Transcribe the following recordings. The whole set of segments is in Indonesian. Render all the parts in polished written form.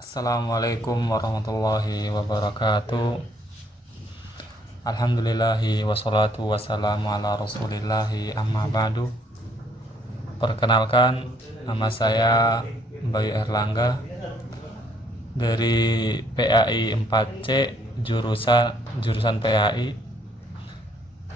Assalamualaikum warahmatullahi wabarakatuh. Alhamdulillahi wassalatu wassalamu ala rasulillahi amma ba'du. Perkenalkan, nama saya Bayu Erlangga dari PAI 4C jurusan PAI,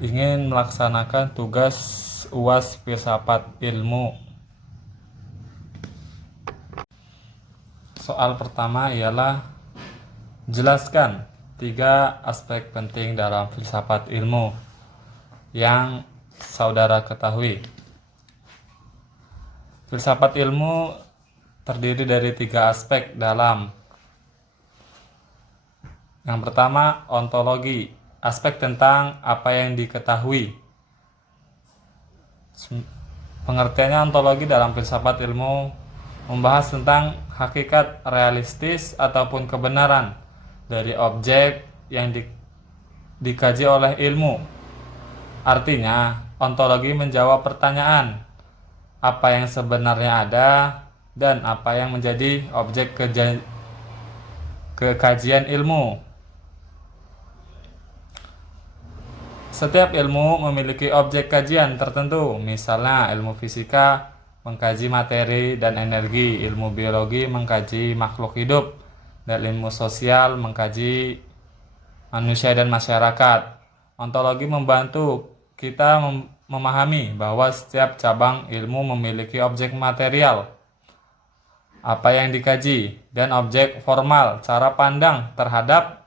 ingin melaksanakan tugas UAS Filsafat Ilmu. Soal pertama ialah jelaskan 3 aspek penting dalam filsafat ilmu yang saudara ketahui. Filsafat ilmu terdiri dari 3 aspek dalam. Yang pertama, ontologi, aspek tentang apa yang diketahui. Pengertiannya, ontologi dalam filsafat ilmu membahas tentang hakikat realistis ataupun kebenaran dari objek yang dikaji oleh ilmu. Artinya, ontologi menjawab pertanyaan apa yang sebenarnya ada dan apa yang menjadi objek kekajian ilmu. Setiap ilmu memiliki objek kajian tertentu, misalnya ilmu fisika mengkaji materi dan energi, ilmu biologi mengkaji makhluk hidup, dan ilmu sosial mengkaji manusia dan masyarakat. Ontologi membantu kita memahami bahwa setiap cabang ilmu memiliki objek material, apa yang dikaji, dan objek formal, cara pandang terhadap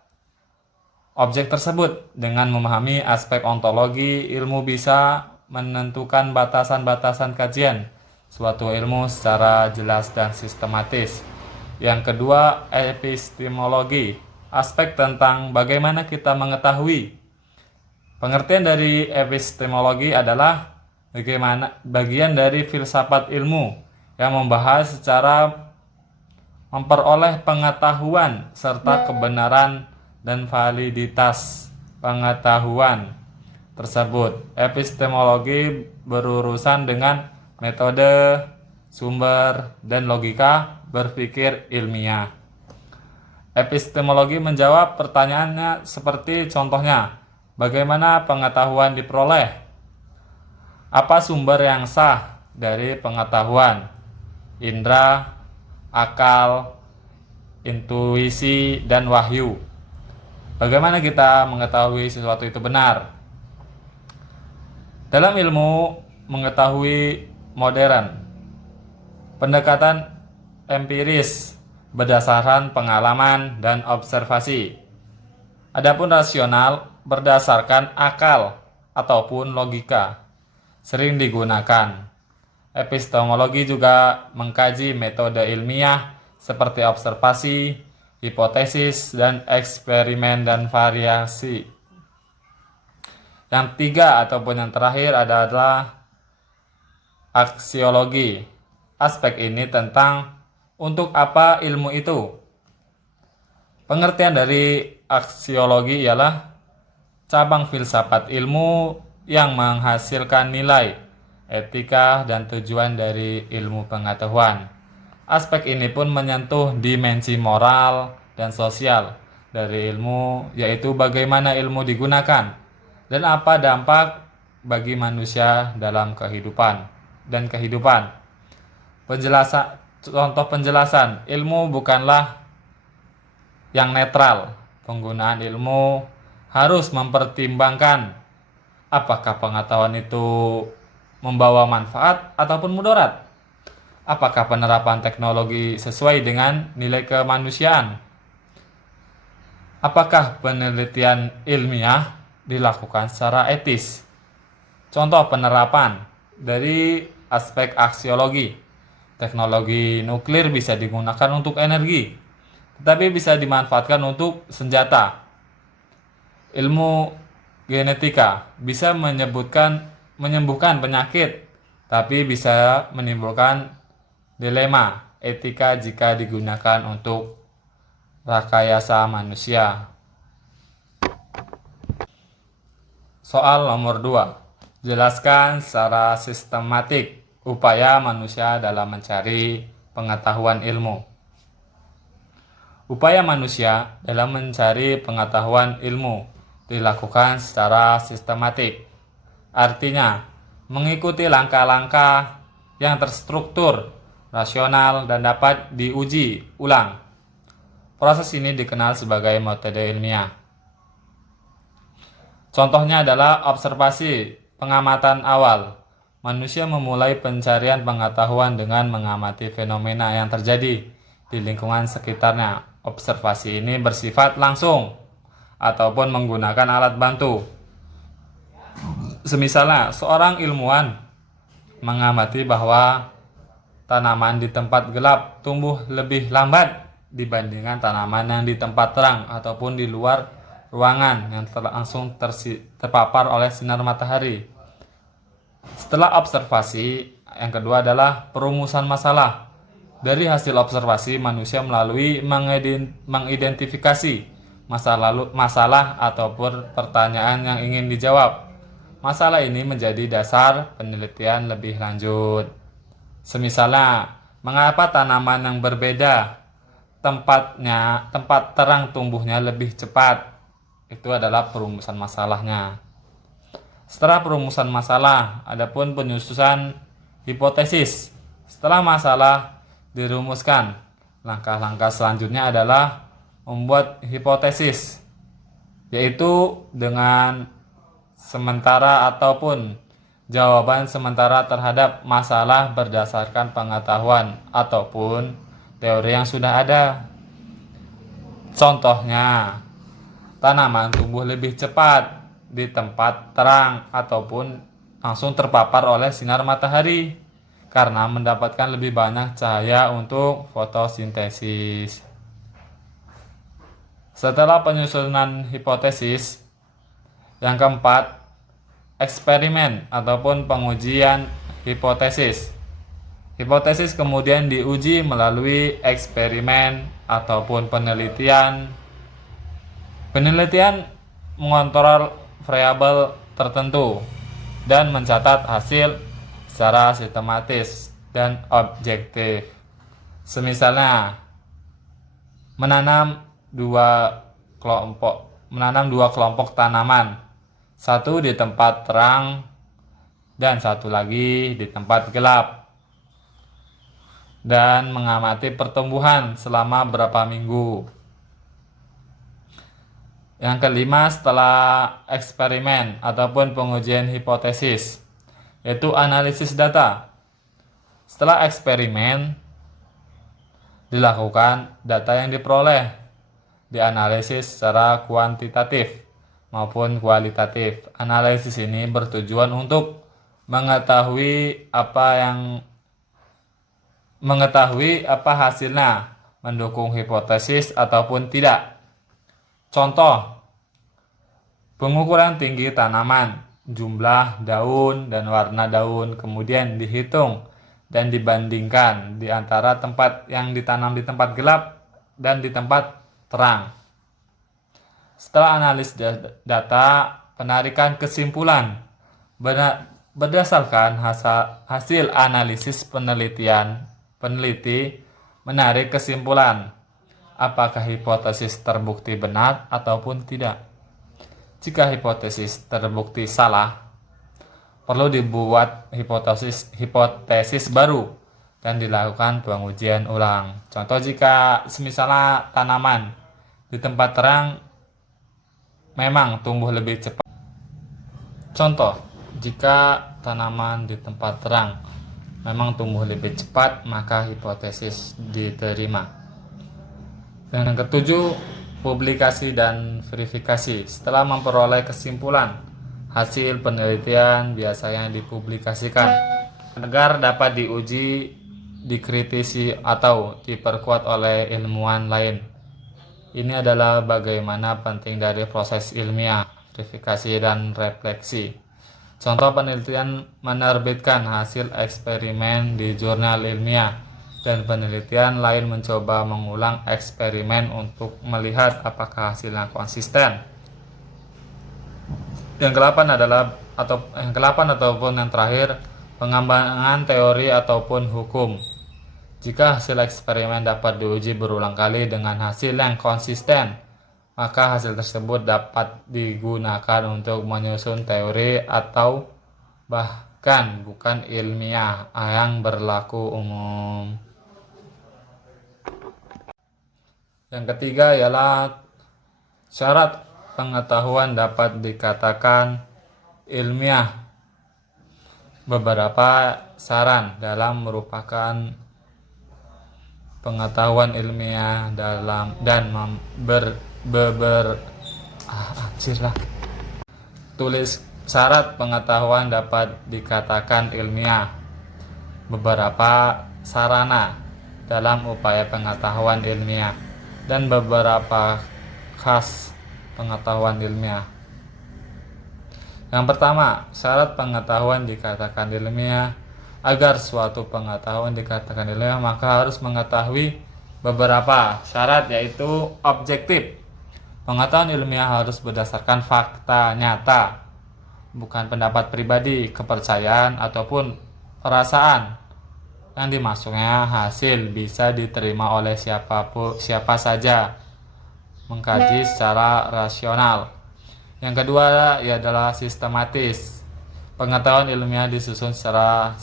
objek tersebut. Dengan memahami aspek ontologi, ilmu bisa menentukan batasan-batasan kajian suatu ilmu secara jelas dan sistematis. Yang kedua, epistemologi, aspek tentang bagaimana kita mengetahui. Pengertian dari epistemologi adalah bagian dari filsafat ilmu yang membahas secara memperoleh pengetahuan serta kebenaran dan validitas pengetahuan tersebut. Epistemologi berurusan dengan metode, sumber, dan logika berpikir ilmiah. Epistemologi menjawab pertanyaannya seperti contohnya, bagaimana pengetahuan diperoleh? Apa sumber yang sah dari pengetahuan? Indra, akal, intuisi, dan wahyu. Bagaimana kita mengetahui sesuatu itu benar? Dalam ilmu mengetahui modern, pendekatan empiris berdasarkan pengalaman dan observasi. Adapun rasional berdasarkan akal ataupun logika sering digunakan. Epistemologi juga mengkaji metode ilmiah seperti observasi, hipotesis, dan eksperimen dan variasi. Yang tiga ataupun yang terakhir adalah aksiologi. Aspek ini tentang untuk apa ilmu itu. Pengertian dari aksiologi ialah cabang filsafat ilmu yang menghasilkan nilai, etika, dan tujuan dari ilmu pengetahuan. Aspek ini pun menyentuh dimensi moral dan sosial dari ilmu, yaitu bagaimana ilmu digunakan dan apa dampak bagi manusia dalam kehidupan. Contoh penjelasan, ilmu bukanlah yang netral. Penggunaan ilmu harus mempertimbangkan apakah pengetahuan itu membawa manfaat ataupun mudarat. Apakah penerapan teknologi sesuai dengan nilai kemanusiaan? Apakah penelitian ilmiah dilakukan secara etis? Contoh penerapan dari aspek aksiologi. Teknologi nuklir bisa digunakan untuk energi, tetapi bisa dimanfaatkan untuk senjata. Ilmu genetika bisa menyembuhkan penyakit, tapi bisa menimbulkan dilema etika jika digunakan untuk rekayasa manusia. Soal nomor 2. Jelaskan secara sistematik upaya manusia dalam mencari pengetahuan ilmu. Upaya manusia dalam mencari pengetahuan ilmu dilakukan secara sistematik. Artinya, mengikuti langkah-langkah yang terstruktur, rasional, dan dapat diuji ulang. Proses ini dikenal sebagai metode ilmiah. Contohnya adalah observasi pengamatan awal. Manusia memulai pencarian pengetahuan dengan mengamati fenomena yang terjadi di lingkungan sekitarnya. Observasi ini bersifat langsung ataupun menggunakan alat bantu. Semisalnya, seorang ilmuwan mengamati bahwa tanaman di tempat gelap tumbuh lebih lambat dibandingkan tanaman yang di tempat terang ataupun di luar ruangan yang langsung terpapar oleh sinar matahari. Setelah observasi, yang kedua adalah perumusan masalah. Dari hasil observasi, manusia melalui mengidentifikasi masalah ataupun pertanyaan yang ingin dijawab. Masalah ini menjadi dasar penelitian lebih lanjut. Semisalnya, mengapa tanaman yang berbeda tempat terang tumbuhnya lebih cepat? Itu adalah perumusan masalahnya. Setelah perumusan masalah, adapun penyusunan hipotesis. Setelah masalah dirumuskan, langkah-langkah selanjutnya adalah membuat hipotesis, yaitu dengan sementara ataupun jawaban sementara terhadap masalah berdasarkan pengetahuan ataupun teori yang sudah ada. Contohnya, tanaman tumbuh lebih cepat di tempat terang ataupun langsung terpapar oleh sinar matahari karena mendapatkan lebih banyak cahaya untuk fotosintesis. Setelah penyusunan hipotesis, yang keempat, eksperimen ataupun pengujian hipotesis. Hipotesis kemudian diuji melalui eksperimen ataupun penelitian. Penelitian mengontrol variabel tertentu dan mencatat hasil secara sistematis dan objektif. Semisalnya, menanam dua kelompok tanaman, satu di tempat terang dan satu lagi di tempat gelap, dan mengamati pertumbuhan selama berapa minggu. Yang kelima, setelah eksperimen ataupun pengujian hipotesis, yaitu analisis data. Setelah eksperimen dilakukan, data yang diperoleh dianalisis secara kuantitatif maupun kualitatif. Analisis ini bertujuan untuk mengetahui apa hasilnya, mendukung hipotesis ataupun tidak. Contoh, pengukuran tinggi tanaman, jumlah daun dan warna daun, kemudian dihitung dan dibandingkan di antara tempat yang ditanam di tempat gelap dan di tempat terang. Setelah analis data, penarikan kesimpulan berdasarkan hasil analisis peneliti menarik kesimpulan apakah hipotesis terbukti benar ataupun tidak. Jika hipotesis terbukti salah, perlu dibuat hipotesis baru dan dilakukan pengujian ulang. Contoh, jika misalnya tanaman di tempat terang memang tumbuh lebih cepat. Contoh, jika tanaman di tempat terang memang tumbuh lebih cepat, maka hipotesis diterima. Dan yang ketujuh, publikasi dan verifikasi. Setelah memperoleh kesimpulan, hasil penelitian biasanya dipublikasikan agar dapat diuji, dikritisi, atau diperkuat oleh ilmuwan lain. Ini adalah bagaimana penting dari proses ilmiah, verifikasi, dan refleksi. Contoh penelitian menerbitkan hasil eksperimen di jurnal ilmiah, dan penelitian lain mencoba mengulang eksperimen untuk melihat apakah hasilnya konsisten. Yang ke-8 ataupun yang terakhir, pengembangan teori ataupun hukum. Jika hasil eksperimen dapat diuji berulang kali dengan hasil yang konsisten, maka hasil tersebut dapat digunakan untuk menyusun teori atau bahkan bukan ilmiah yang berlaku umum. Yang ketiga ialah syarat pengetahuan dapat dikatakan ilmiah. Beberapa saran dalam merupakan pengetahuan ilmiah dalam dan tulis syarat pengetahuan dapat dikatakan ilmiah. Beberapa sarana dalam upaya pengetahuan ilmiah dan beberapa khas pengetahuan ilmiah. Yang pertama, syarat pengetahuan dikatakan ilmiah. Agar suatu pengetahuan dikatakan ilmiah, maka harus mengetahui beberapa syarat, yaitu objektif. Pengetahuan ilmiah harus berdasarkan fakta nyata, bukan pendapat pribadi, kepercayaan, ataupun perasaan. Yang dimaksudnya hasil bisa diterima oleh siapa saja, mengkaji secara rasional. Yang kedua adalah sistematis. Pengetahuan ilmiah disusun secara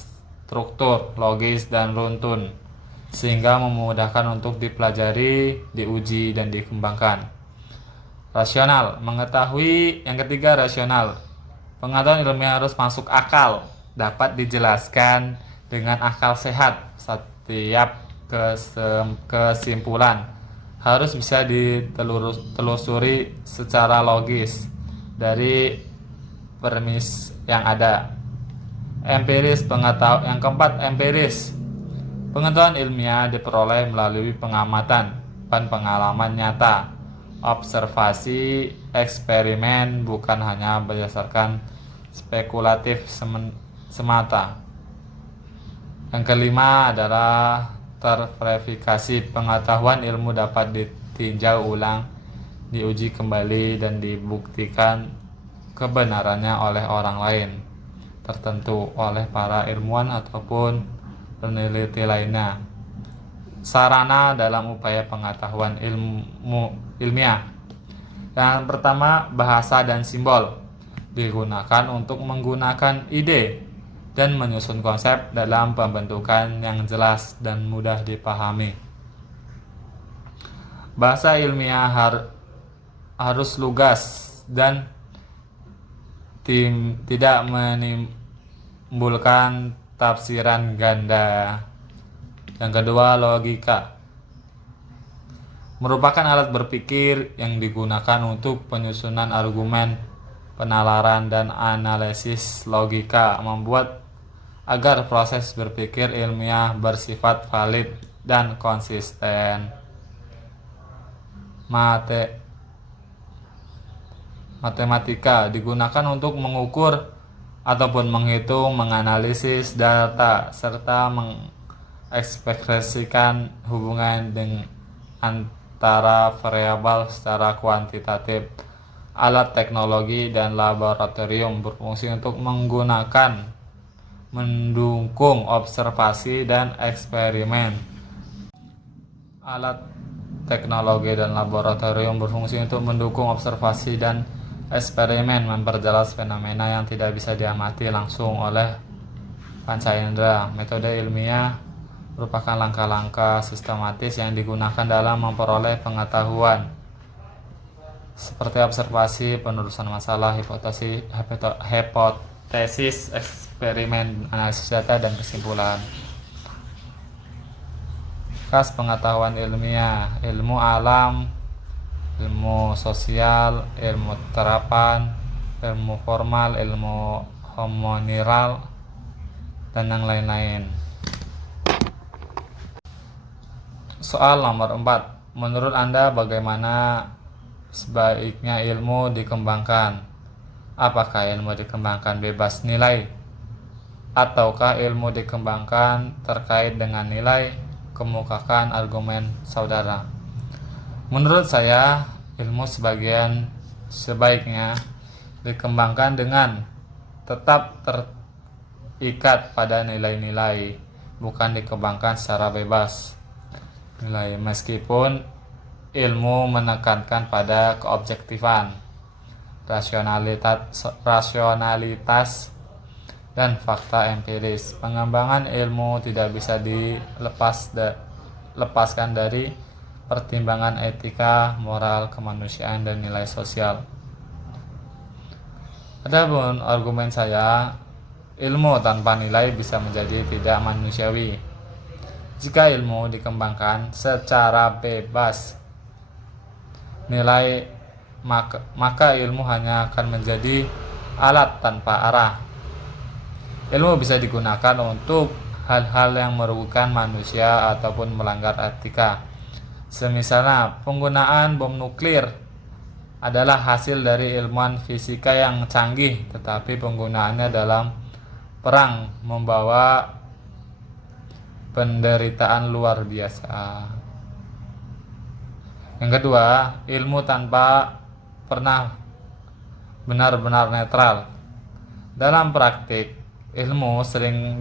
struktur, logis, dan runtun, sehingga memudahkan untuk dipelajari, diuji, dan dikembangkan. Rasional. Yang ketiga rasional. Pengetahuan ilmiah harus masuk akal, dapat dijelaskan dengan akal sehat. Setiap kesimpulan harus bisa ditelusuri secara logis dari premis yang ada. Empiris. Yang keempat, empiris. Pengetahuan ilmiah diperoleh melalui pengamatan dan pengalaman nyata, observasi, eksperimen, bukan hanya berdasarkan spekulatif semata. Yang kelima adalah terverifikasi. Pengetahuan ilmu dapat ditinjau ulang, diuji kembali, dan dibuktikan kebenarannya oleh orang lain tertentu, oleh para ilmuwan ataupun peneliti lainnya. Sarana dalam upaya pengetahuan ilmiah. Yang pertama, bahasa dan simbol. Digunakan untuk menggunakan ide dan menyusun konsep dalam pembentukan yang jelas dan mudah dipahami. Bahasa ilmiah harus lugas dan tidak menimbulkan tafsiran ganda. Yang kedua, logika. Merupakan alat berpikir yang digunakan untuk penyusunan argumen, penalaran, dan analisis logika, membuat agar proses berpikir ilmiah bersifat valid dan konsisten. Matematika digunakan untuk mengukur ataupun menghitung, menganalisis data, serta mengekspresikan hubungan antara variabel secara kuantitatif. Alat teknologi dan laboratorium berfungsi untuk mendukung observasi dan eksperimen. Alat teknologi dan laboratorium berfungsi untuk mendukung observasi dan eksperimen, memperjelas fenomena yang tidak bisa diamati langsung oleh panca indera. Metode ilmiah merupakan langkah-langkah sistematis yang digunakan dalam memperoleh pengetahuan, seperti observasi, penelusuran masalah, hipotesis, eksperimen, analisis data, dan kesimpulan. Khas pengetahuan ilmiah: ilmu alam, ilmu sosial, ilmu terapan, ilmu formal, ilmu homoniral, dan yang lain-lain. Soal nomor 4. Menurut Anda bagaimana sebaiknya ilmu dikembangkan? Apakah ilmu dikembangkan bebas nilai? Ataukah ilmu dikembangkan terkait dengan nilai? Kemukakan argumen saudara. Menurut saya, ilmu sebaiknya dikembangkan dengan tetap terikat pada nilai-nilai bukan dikembangkan secara bebas. Nilai meskipun ilmu menekankan pada keobjektifan, rasionalitas dan fakta empiris. Pengembangan ilmu tidak bisa dilepaskan dari pertimbangan etika, moral, kemanusiaan, dan nilai sosial. Adapun argumen saya, ilmu tanpa nilai bisa menjadi tidak manusiawi. Jika ilmu dikembangkan secara bebas nilai, maka ilmu hanya akan menjadi alat tanpa arah. Ilmu bisa digunakan untuk hal-hal yang merugikan manusia ataupun melanggar etika. Semisalnya, penggunaan bom nuklir adalah hasil dari ilmuwan fisika yang canggih, tetapi penggunaannya dalam perang membawa penderitaan luar biasa. Yang kedua, ilmu tanpa pernah benar-benar netral. Dalam praktik, ilmu sering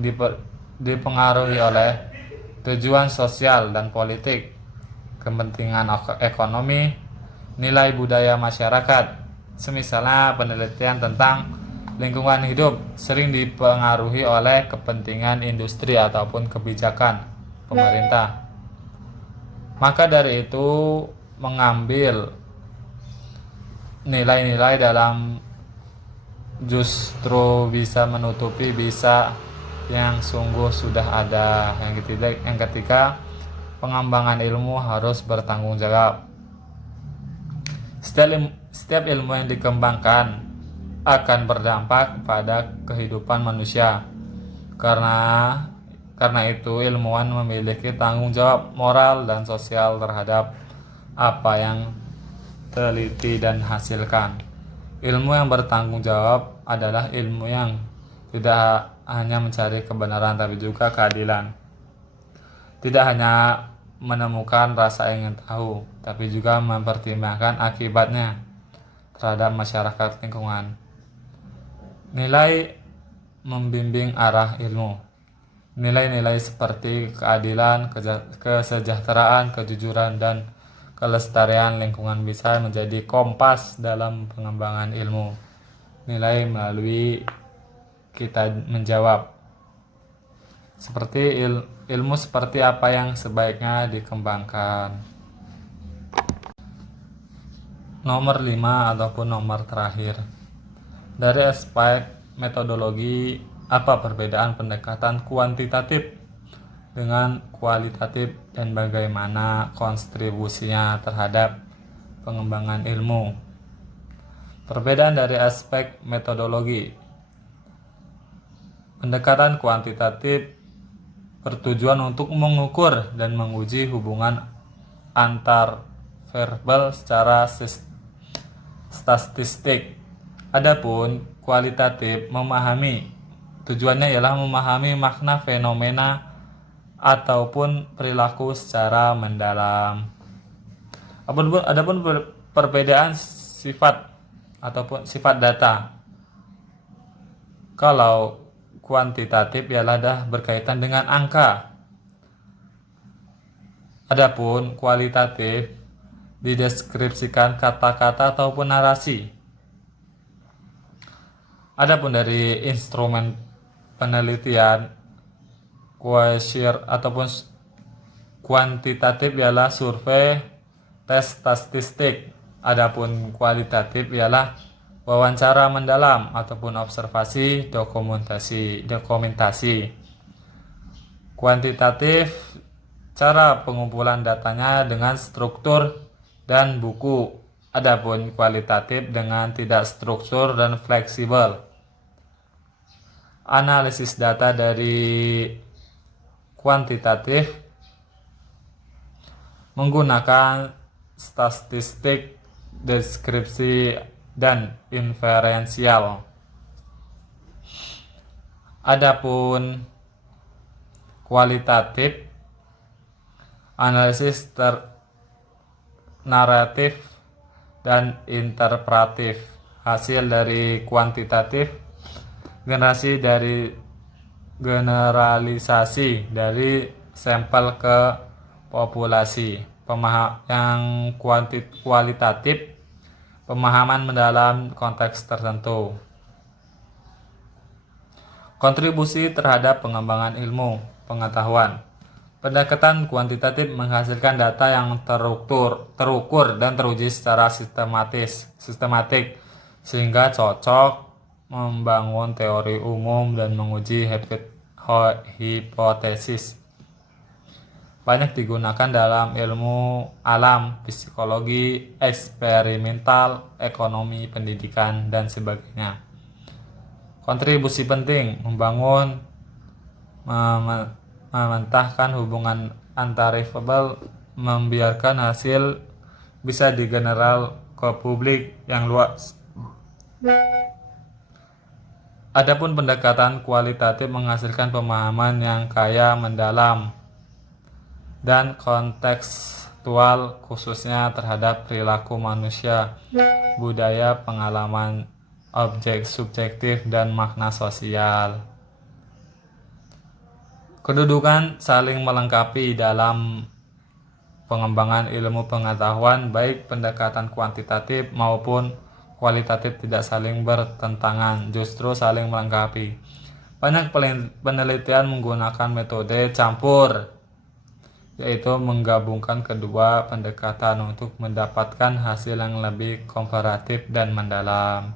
dipengaruhi oleh tujuan sosial dan politik, kepentingan ekonomi, nilai budaya masyarakat. Semisalnya penelitian tentang lingkungan hidup sering dipengaruhi oleh kepentingan industri ataupun kebijakan pemerintah. Maka dari itu, mengambil nilai-nilai dalam justru bisa menutupi bisa yang sungguh sudah ada. Yang ketiga, pengembangan ilmu harus bertanggung jawab. Setiap ilmu yang dikembangkan akan berdampak pada kehidupan manusia. Karena itu ilmuwan memiliki tanggung jawab moral dan sosial terhadap apa yang teliti dan hasilkan. Ilmu yang bertanggung jawab adalah ilmu yang tidak hanya mencari kebenaran tapi juga keadilan. Tidak hanya menemukan rasa ingin tahu, tapi juga mempertimbangkan akibatnya terhadap masyarakat lingkungan. Nilai membimbing arah ilmu. Nilai-nilai seperti keadilan, kesejahteraan, kejujuran, dan kelestarian lingkungan bisa menjadi kompas dalam pengembangan ilmu. Nilai melalui kita menjawab. Seperti ilmu seperti apa yang sebaiknya dikembangkan. Nomor 5 ataupun nomor terakhir. Dari aspek metodologi, apa perbedaan pendekatan kuantitatif dengan kualitatif dan bagaimana kontribusinya terhadap pengembangan ilmu? Perbedaan dari aspek metodologi. Pendekatan kuantitatif bertujuan untuk mengukur dan menguji hubungan antar verbal secara statistik. Adapun kualitatif tujuannya ialah memahami makna fenomena ataupun perilaku secara mendalam. Adapun perbedaan sifat ataupun sifat data. Kalau kuantitatif ialah berkaitan dengan angka. Adapun kualitatif dideskripsikan kata-kata ataupun narasi. Adapun dari instrumen penelitian, quotient ataupun kuantitatif ialah survei, tes statistik. Adapun kualitatif ialah wawancara mendalam ataupun observasi, dokumentasi. Kuantitatif, cara pengumpulan datanya dengan struktur dan buku. Adapun kualitatif dengan tidak struktur dan fleksibel. Analisis data dari kuantitatif menggunakan statistik, deskripsi, dan inferensial. Adapun kualitatif, analisis naratif dan interpretatif. Hasil dari kuantitatif, generasi dari generalisasi dari sampel ke populasi. Yang kualitatif, pemahaman mendalam konteks tertentu. Kontribusi terhadap pengembangan ilmu pengetahuan. Pendekatan kuantitatif menghasilkan data yang terukur dan teruji secara sistematik sehingga cocok membangun teori umum dan menguji hipotesis. Banyak digunakan dalam ilmu alam, psikologi, eksperimental, ekonomi, pendidikan, dan sebagainya. Kontribusi penting membangun, mementahkan hubungan antarivable, membiarkan hasil bisa digeneral ke publik yang luas. Adapun pendekatan kualitatif menghasilkan pemahaman yang kaya, mendalam, dan kontekstual khususnya terhadap perilaku manusia, budaya, pengalaman objek subjektif, dan makna sosial. Kedudukan saling melengkapi dalam pengembangan ilmu pengetahuan, baik pendekatan kuantitatif maupun kualitatif tidak saling bertentangan, justru saling melengkapi. Banyak penelitian menggunakan metode campur, yaitu menggabungkan kedua pendekatan untuk mendapatkan hasil yang lebih komparatif dan mendalam.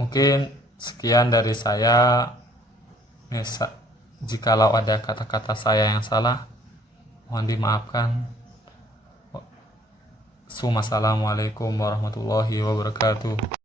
Mungkin sekian dari saya. Jikalau ada kata-kata saya yang salah, mohon dimaafkan. Wassalamualaikum warahmatullahi wabarakatuh.